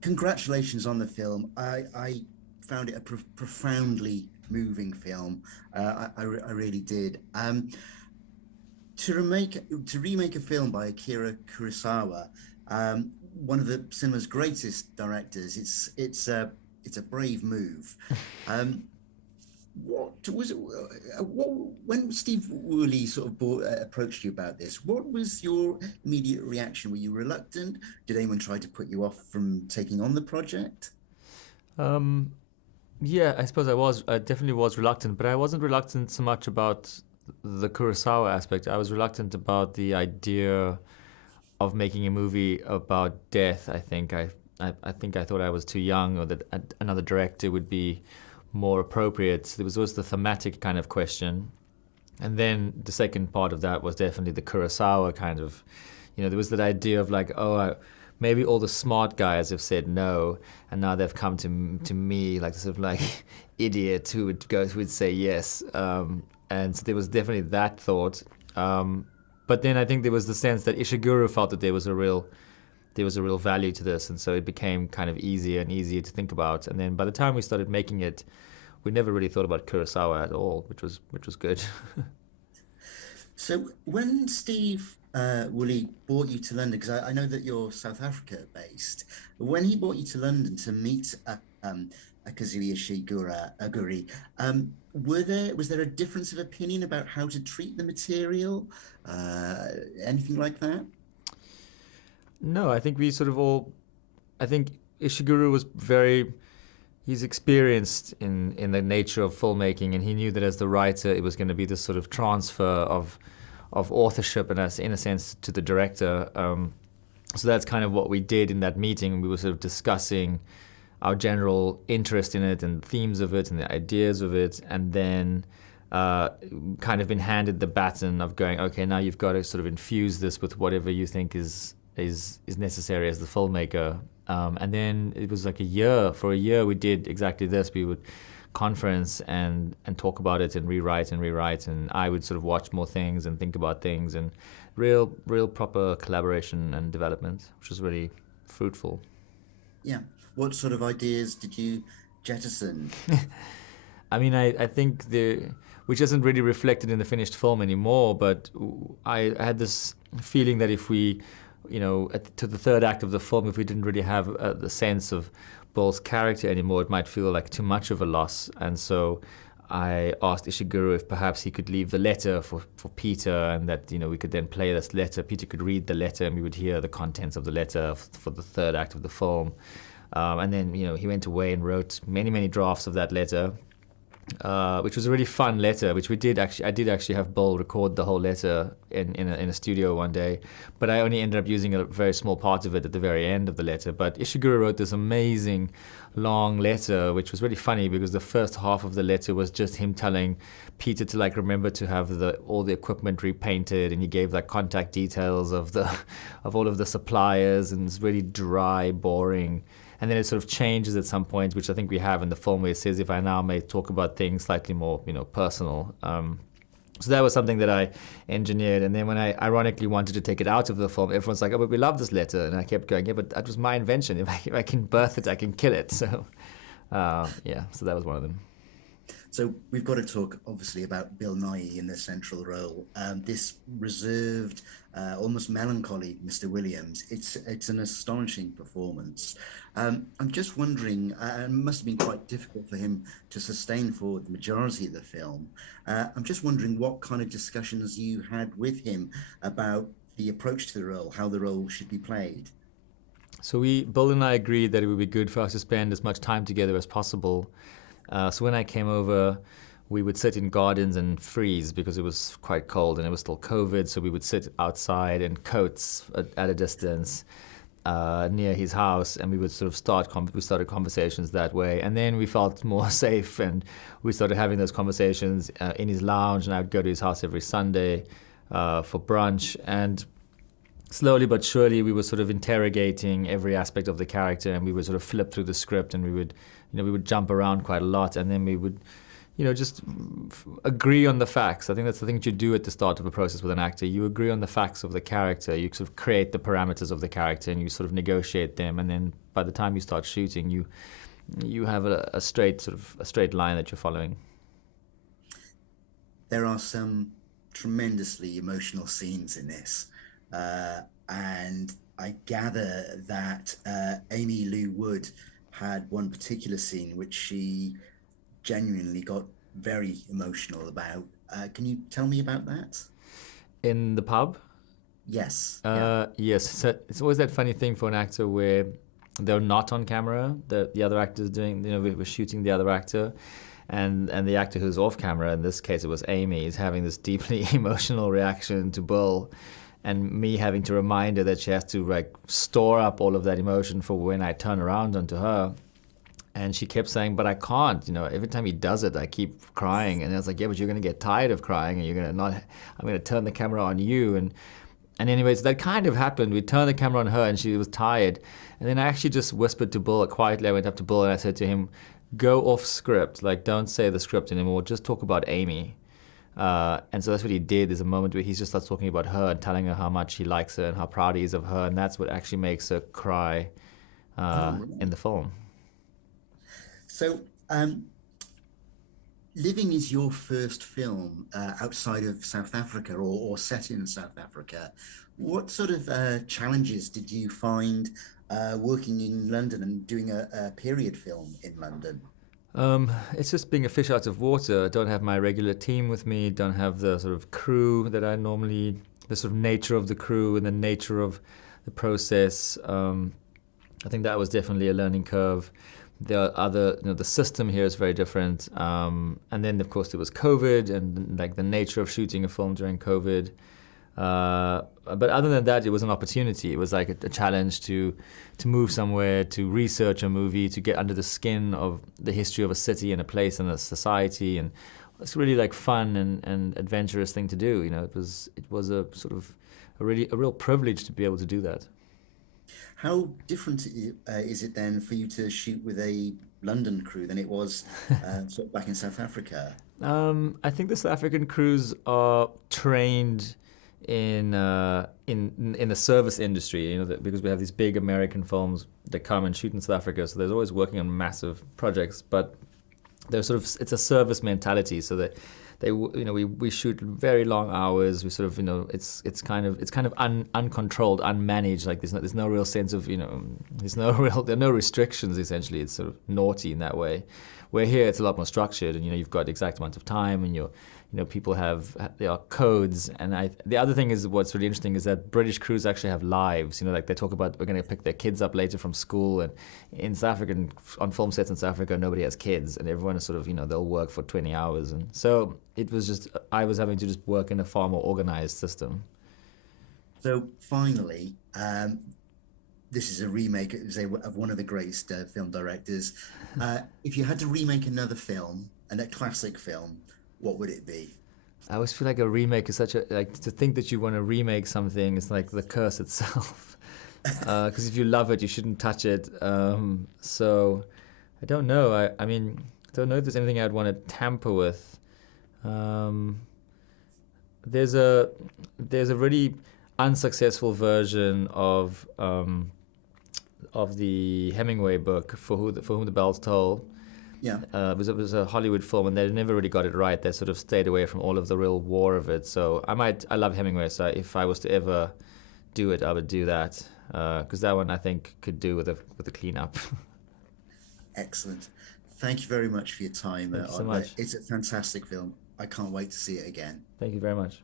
Congratulations on the film. I found it a profoundly moving film. I really did. To remake a film by Akira Kurosawa, one of the cinema's greatest directors, it's a brave move. Um, what was it? When Steve Woolley sort of approached you about this, what was your immediate reaction? Were you reluctant? Did anyone try to put you off from taking on the project? Um, yeah, I suppose I was. I definitely was reluctant, but I wasn't reluctant so much about the Kurosawa aspect. I was reluctant about the idea of making a movie about death. I think I thought I was too young, or that another director would be more appropriate. There was always the thematic kind of question, and then the second part of that was definitely the Kurosawa kind of, there was that idea of like, oh, maybe all the smart guys have said no, and now they've come to me, like sort of like idiot who would say yes. And so there was definitely that thought. But then I think there was the sense that Ishiguro felt that there was a real value to this, and so it became kind of easier and easier to think about. And then by the time we started making it, we never really thought about Kurosawa at all, which was good. So when Steve Woolley brought you to London, because I know that you're South Africa based, when he brought you to London to meet Akazuya Aguri, was there a difference of opinion about how to treat the material? Anything like that? No, I think we sort of all. I think Ishiguro was very. He's experienced in the nature of filmmaking, and he knew that as the writer, it was going to be this sort of transfer of authorship, and as in a sense to the director. So that's kind of what we did in that meeting. We were sort of discussing our general interest in it and themes of it and the ideas of it, and then kind of been handed the baton of going, okay, now you've got to sort of infuse this with whatever you think is necessary as the filmmaker. And then it was like a year. For a year, we did exactly this. We would conference and talk about it and rewrite, and I would sort of watch more things and think about things, and real proper collaboration and development, which was really fruitful. Yeah. What sort of ideas did you jettison? I mean, I think which isn't really reflected in the finished film anymore, but I had this feeling that if we, to the third act of the film, if we didn't really have the sense of Bill's character anymore, it might feel like too much of a loss. And so I asked Ishiguro if perhaps he could leave the letter for Peter, and that, we could then play this letter. Peter could read the letter, and we would hear the contents of the letter for the third act of the film. And then, he went away and wrote many, many drafts of that letter, which was a really fun letter, which we did actually. I did actually have Bill record the whole letter in a studio one day, but I only ended up using a very small part of it at the very end of the letter. But Ishiguro wrote this amazing long letter, which was really funny because the first half of the letter was just him telling Peter to like remember to have all the equipment repainted, and he gave like contact details of all of the suppliers, and it's really dry, boring. And then it sort of changes at some point, which I think we have in the film, where it says, if I now may talk about things slightly more, personal. So that was something that I engineered. And then when I ironically wanted to take it out of the film, everyone's like, oh, but we love this letter. And I kept going, yeah, but that was my invention. If I can birth it, I can kill it. So, so that was one of them. So we've got to talk, obviously, about Bill Nighy in the central role. This reserved, almost melancholy Mr. Williams. It's an astonishing performance. I'm just wondering, it must have been quite difficult for him to sustain for the majority of the film. I'm just wondering what kind of discussions you had with him about the approach to the role, how the role should be played. So Bill and I agreed that it would be good for us to spend as much time together as possible. So when I came over, we would sit in gardens and freeze because it was quite cold and it was still COVID. So we would sit outside in coats at a distance near his house, and we would sort of we started conversations that way. And then we felt more safe, and we started having those conversations in his lounge. And I would go to his house every Sunday for brunch. And slowly but surely, we were sort of interrogating every aspect of the character, and we would sort of flip through the script, and we would jump around quite a lot, and then we would, just agree on the facts. I think that's the thing that you do at the start of a process with an actor. You agree on the facts of the character. You sort of create the parameters of the character, and you sort of negotiate them. And then by the time you start shooting, you have a straight line that you're following. There are some tremendously emotional scenes in this, and I gather that Aimee Lou Wood had one particular scene which she genuinely got very emotional about. Can you tell me about that? In the pub? Yes. Yeah. Yes. So it's always that funny thing for an actor where they're not on camera. The other actor's doing, we're shooting the other actor. And the actor who's off camera, in this case it was Amy, is having this deeply emotional reaction to Bill, and me having to remind her that she has to like store up all of that emotion for when I turn around onto her. And she kept saying, but I can't, every time he does it, I keep crying. And I was like, yeah, but you're going to get tired of crying, and I'm going to turn the camera on you. And anyways, that kind of happened. We turned the camera on her, and she was tired. And then I actually just whispered to Bill quietly. I went up to Bill and I said to him, go off script, like don't say the script anymore, just talk about Amy. And so that's what he did. There's a moment where he just starts talking about her and telling her how much he likes her and how proud he is of her, and that's what actually makes her cry in the film. So, Living is your first film outside of South Africa, or set in South Africa. What sort of challenges did you find working in London and doing a period film in London? It's just being a fish out of water. I don't have my regular team with me, don't have the sort of crew that I normally, the sort of nature of the crew and the nature of the process. I think that was definitely a learning curve. There are other, the system here is very different. And then, of course, there was COVID and like the nature of shooting a film during COVID. But other than that, it was an opportunity. It was like a challenge to move somewhere, to research a movie, to get under the skin of the history of a city and a place and a society. And it's really like fun and adventurous thing to do. It was a sort of a real privilege to be able to do that. How different is it then for you to shoot with a London crew than it was sort of back in South Africa? I think the South African crews are trained in the service industry, because we have these big American films that come and shoot in South Africa, so they're always working on massive projects, but they're sort of, it's a service mentality, so that we shoot very long hours. We sort of, it's kind of uncontrolled, unmanaged. Like there's no real sense of, there are no restrictions essentially. It's sort of naughty in that way. Where here it's a lot more structured, and you've got exact amount of time, and people there are codes. And the other thing is, what's really interesting is that British crews actually have lives. Like they talk about, we're going to pick their kids up later from school, and in South Africa, on film sets in South Africa, nobody has kids, and everyone is sort of, they'll work for 20 hours. And so it was just, I was having to just work in a far more organized system. So finally, this is a remake, say, of one of the greatest film directors. If you had to remake another film, and a classic film, what would it be? I always feel like a remake is such a, like, to think that you want to remake something is like the curse itself. Because if you love it, you shouldn't touch it. So I don't know. I mean, I don't know if there's anything I'd want to tamper with. There's a really unsuccessful version of the Hemingway book, For Whom the Bells Toll. Yeah. It was a Hollywood film, and they never really got it right. They sort of stayed away from all of the real war of it. So I love Hemingway, so if I was to ever do it, I would do that. Because that one I think could do with a cleanup. Excellent. Thank you very much for your time. Thank you so much. It's a fantastic film. I can't wait to see it again. Thank you very much.